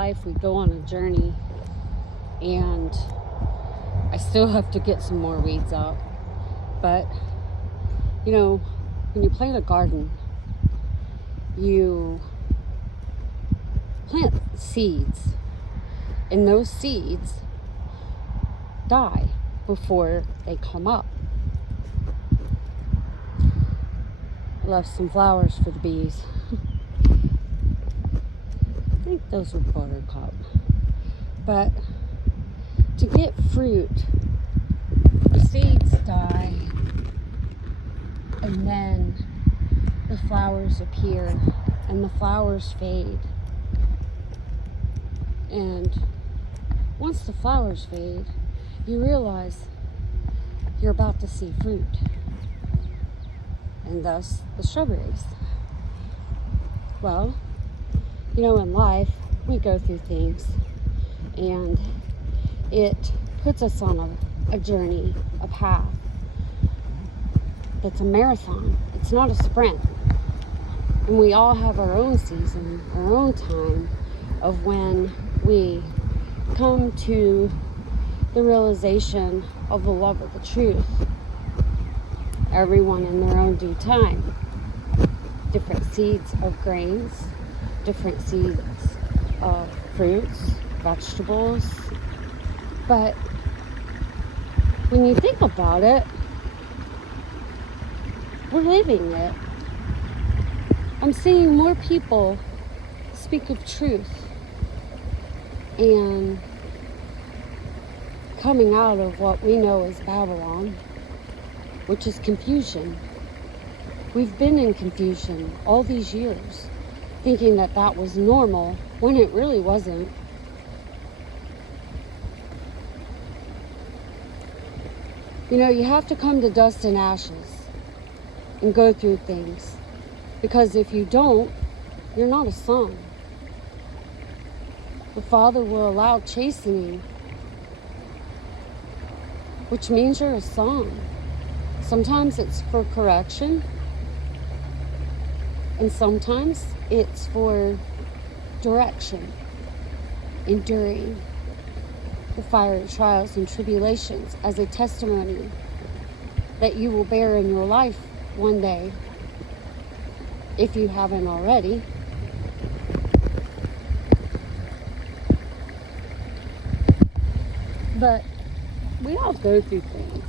life, we go on a journey, and I still have to get some more weeds out. But, you know, when you plant a garden, you plant seeds, and those seeds die before they come up. I left some flowers for the bees. I think those were buttercup. But to get fruit, the seeds die, and then the flowers appear, and the flowers fade. And once the flowers fade, you realize you're about to see fruit, and thus the strawberries. Well, you know, in life, we go through things, and it puts us on a journey, a path. It's a marathon. It's not a sprint. And we all have our own season, our own time of when we come to the realization of the love of the truth. Everyone in their own due time. Different seeds of grains, different seeds of fruits, vegetables. But when you think about it, we're living it. I'm seeing more people speak of truth and coming out of what we know as Babylon, which is confusion. We've been in confusion all these years, thinking that that was normal when it really wasn't. You know, you have to come to dust and ashes and go through things, because if you don't, you're not a son. The Father will allow chastening, which means you're a son. Sometimes it's for correction, and sometimes it's for direction, enduring the fiery trials and tribulations as a testimony that you will bear in your life one day, if you haven't already. But we all go through things,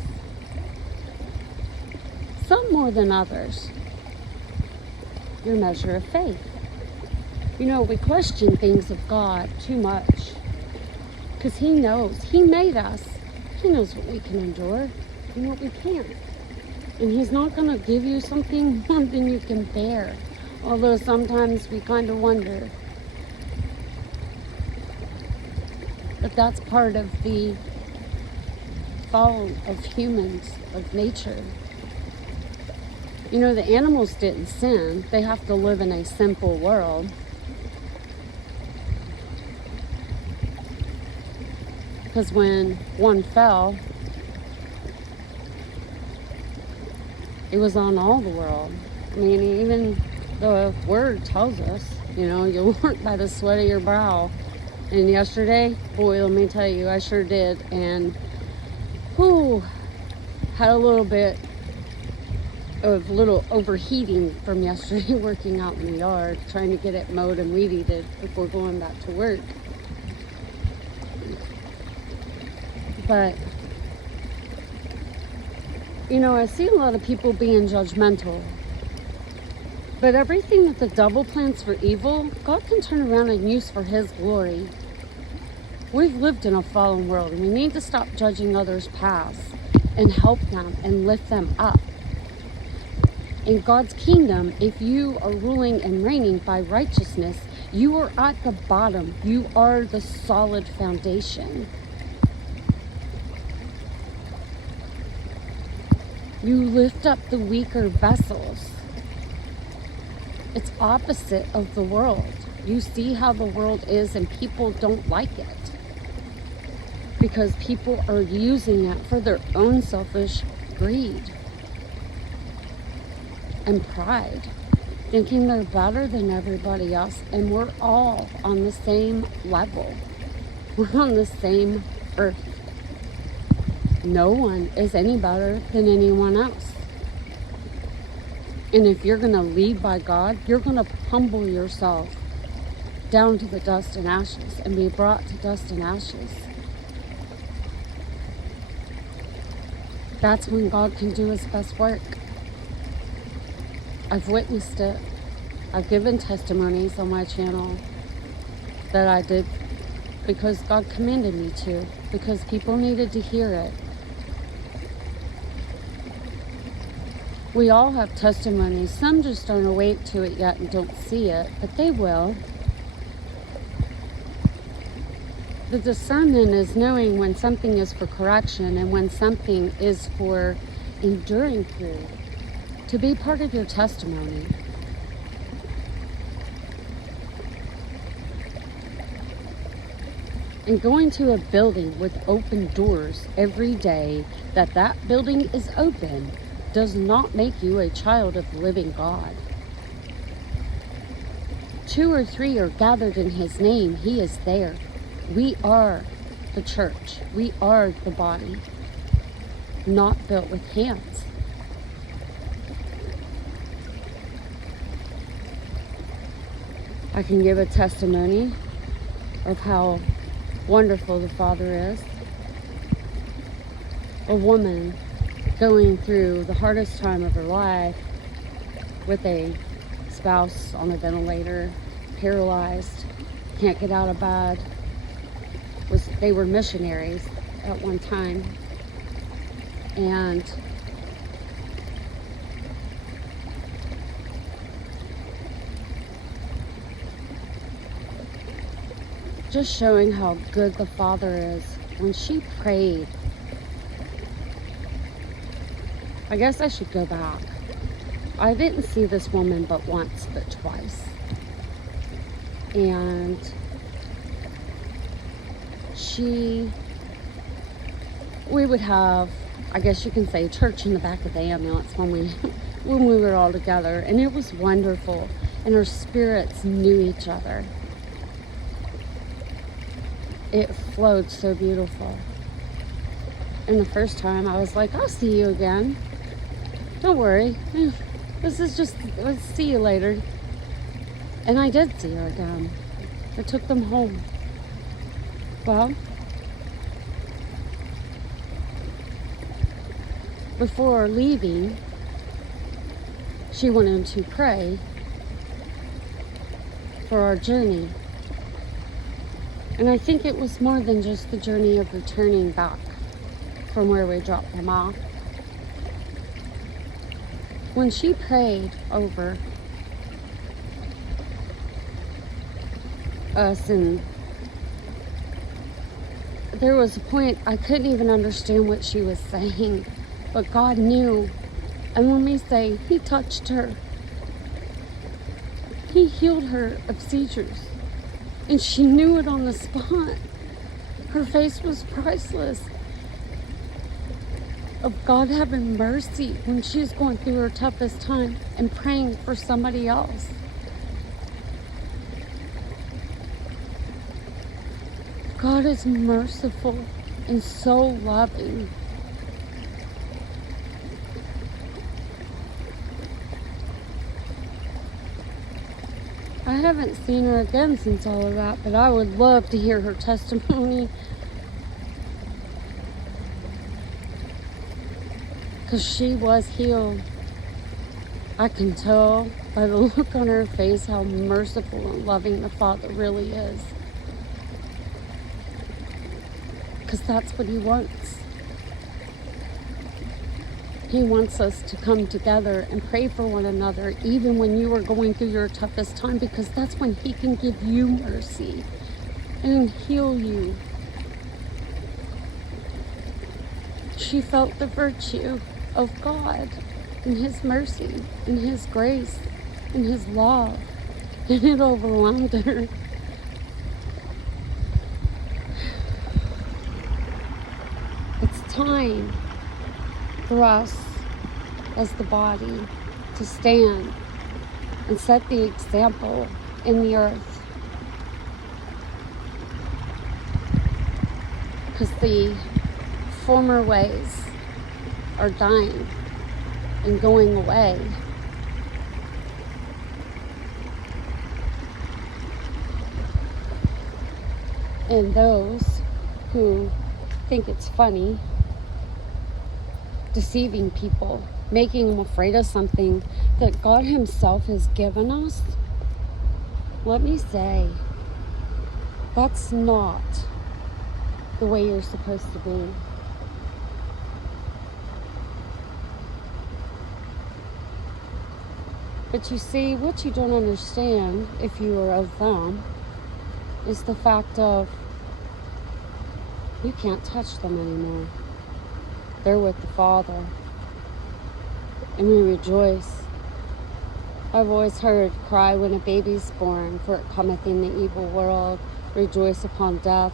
some more than others. Your measure of faith. You know, we question things of God too much, because He knows. He made us. He knows what we can endure and what we can't. And He's not going to give you something more than you can bear. Although sometimes we kind of wonder. But that's part of the fall of humans, of nature. You know, the animals didn't sin. They have to live in a simple world. Because when one fell, it was on all the world. I mean, even the word tells us, you know, you'll work by the sweat of your brow. And yesterday, boy, let me tell you, I sure did. And, had a little bit of little overheating from yesterday working out in the yard, trying to get it mowed and weed eated before going back to work. But, you know, I see a lot of people being judgmental. But everything that the devil plans for evil, God can turn around and use for His glory. We've lived in a fallen world, and we need to stop judging others' paths and help them and lift them up. In God's kingdom, if you are ruling and reigning by righteousness, you are at the bottom. You are the solid foundation. You lift up the weaker vessels. It's opposite of the world. You see how the world is, and people don't like it because people are using it for their own selfish greed and pride. thinking they're better than everybody else, and we're all on the same level. We're on the same earth. No one is any better than anyone else. And if you're going to lead by God, you're going to humble yourself down to the dust and ashes and be brought to dust and ashes. That's when God can do his best work. I've witnessed it. I've given testimonies on my channel that I did because God commanded me to, because people needed to hear it. We all have testimonies. Some just aren't awake to it yet and don't see it, but they will. The discernment is knowing when something is for correction and when something is for enduring through, to be part of your testimony. And going to a building with open doors every day, that building is open, does not make you a child of the living God. 2 or 3 are gathered in his name, he is there. We are the church. We are the body, not built with hands. I can give a testimony of how wonderful the Father is. A woman going through the hardest time of her life with a spouse on a ventilator, paralyzed, can't get out of bed. They were missionaries at one time, and just showing how good the Father is. When she prayed, I guess I should go back. I didn't see this woman but once, but twice. And we would have, I guess you can say, church in the back of the ambulance when we were all together, and it was wonderful, and our spirits knew each other. It flowed so beautiful. And the first time I was like, I'll see you again. Don't worry. This is just, let's see you later. And I did see her again. I took them home. Well, before leaving, she went in to pray for our journey. And I think it was more than just the journey of returning back from where we dropped them off. When she prayed over us, and there was a point I couldn't even understand what she was saying, but God knew. And when we say he touched her, he healed her of seizures, and she knew it on the spot. Her face was priceless, of God having mercy when she's going through her toughest time and praying for somebody else. God is merciful and so loving. I haven't seen her again since all of that, but I would love to hear her testimony. Because she was healed. I can tell by the look on her face how merciful and loving the Father really is. Because that's what he wants. He wants us to come together and pray for one another, even when you are going through your toughest time, because that's when he can give you mercy and heal you. She felt the virtue of God and his mercy and his grace and his love, and it overwhelmed her. It's time for us as the body to stand and set the example in the earth. Because the former ways are dying and going away. And those who think it's funny, deceiving people, making them afraid of something that God Himself has given us, let me say, that's not the way you're supposed to be. But you see, what you don't understand, if you are of them, is the fact of you can't touch them anymore. They're with the Father. And we rejoice. I've always heard, cry when a baby's born, for it cometh in the evil world. Rejoice upon death.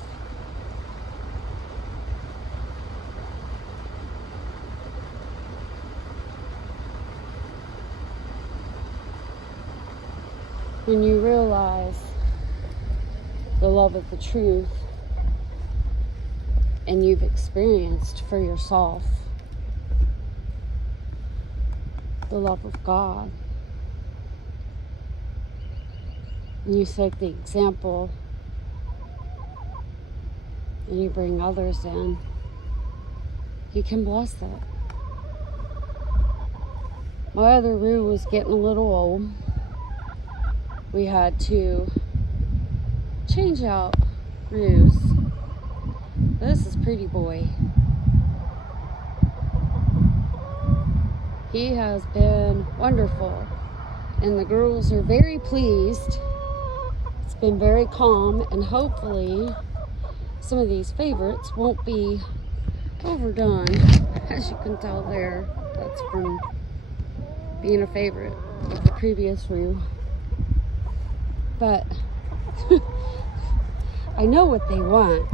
When you realize the love of the truth, and you've experienced for yourself the love of God, and you set the example, and you bring others in, you can bless it. My other Rue was getting a little old. We had to change out Rue's. This is Pretty Boy. He has been wonderful, and the girls are very pleased. It's been very calm, and hopefully some of these favorites won't be overdone. As you can tell there, that's from being a favorite of the previous Rue. But I know what they want.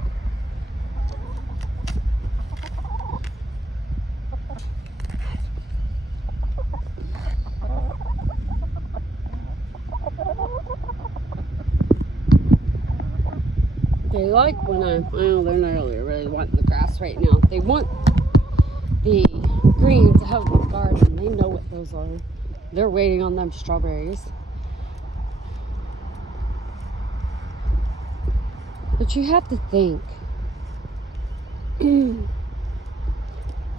They like when they're not really wanting the grass right now. They want the greens out in the garden. They know what those are. They're waiting on them strawberries. But you have to think, if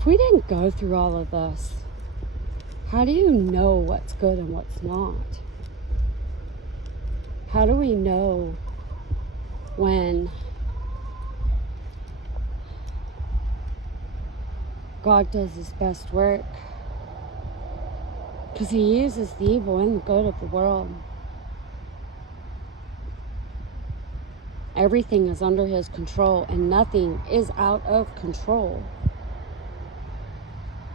we didn't go through all of this, how do you know what's good and what's not? How do we know when God does His best work? Because He uses the evil and the good of the world. Everything is under His control, and nothing is out of control.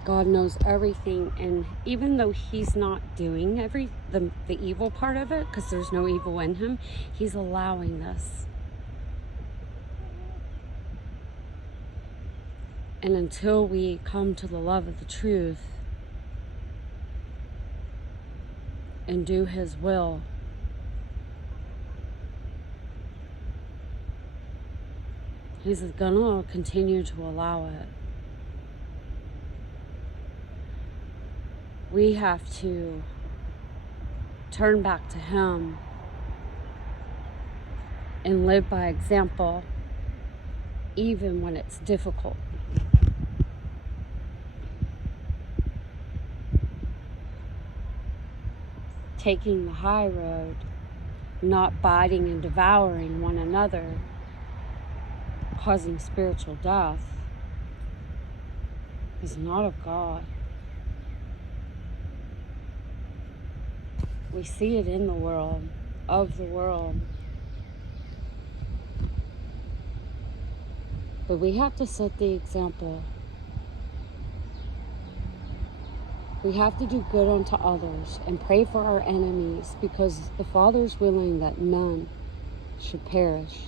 God knows everything, and even though He's not doing the evil part of it, because there's no evil in Him, He's allowing this. And until we come to the love of the truth and do His will, He's gonna continue to allow it. We have to turn back to Him and live by example, even when it's difficult. Taking the high road, not biting and devouring one another, causing spiritual death, is not of God. We see it in the world, of the world. But we have to set the example. We have to do good unto others and pray for our enemies, because the Father's willing that none should perish.